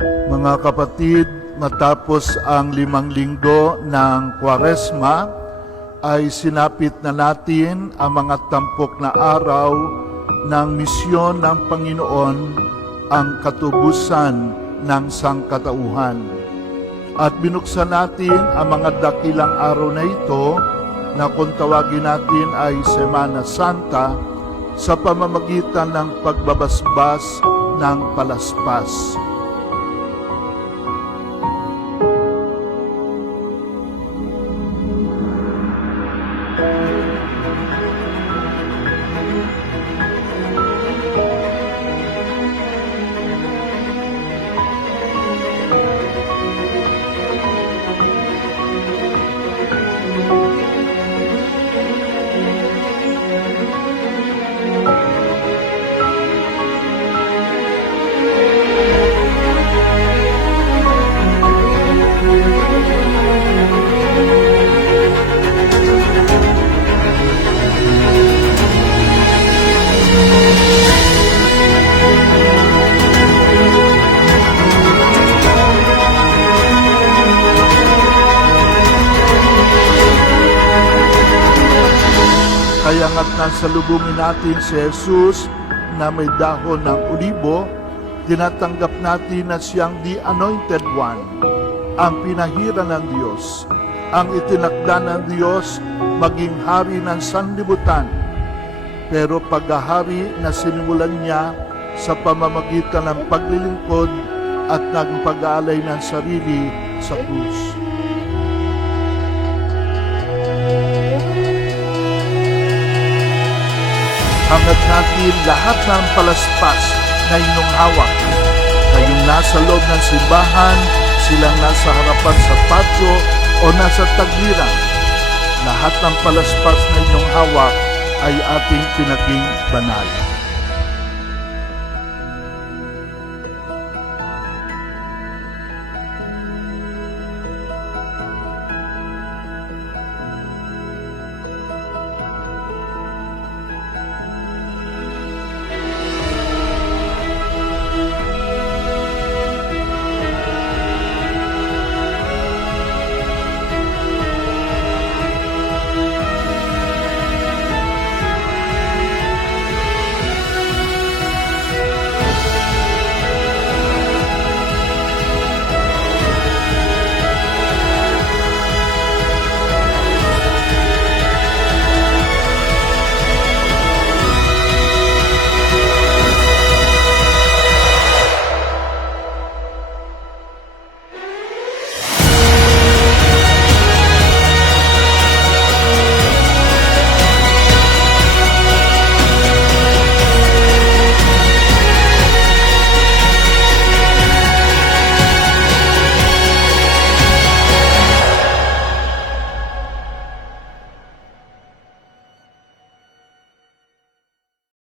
Mga kapatid, matapos ang limang linggo ng Kwaresma, ay sinapit na natin ang mga tampok na araw ng misyon ng Panginoon, ang katubusan ng sangkatauhan. At binuksan natin ang mga dakilang araw na ito na kung tawagin natin ay Semana Santa sa pamamagitan ng pagbabasbas ng palaspas. Kaya nga't nasa lubungin natin si Jesus na may dahon ng olibo, tinatanggap natin na siyang the anointed one, ang pinahira ng Diyos, ang itinakda ng Diyos maging hari ng sanlibutan. Pero paghahari na sinimulan niya sa pamamagitan ng paglilingkod at nagpag-aalay ng sarili sa krus. Hangad natin lahat ng palaspas na inyong hawak. Kayong nasa loob ng simbahan, silang nasa harapan sa patio o nasa tagliran. Lahat ng palaspas na inyong hawak ay ating pinaging banal.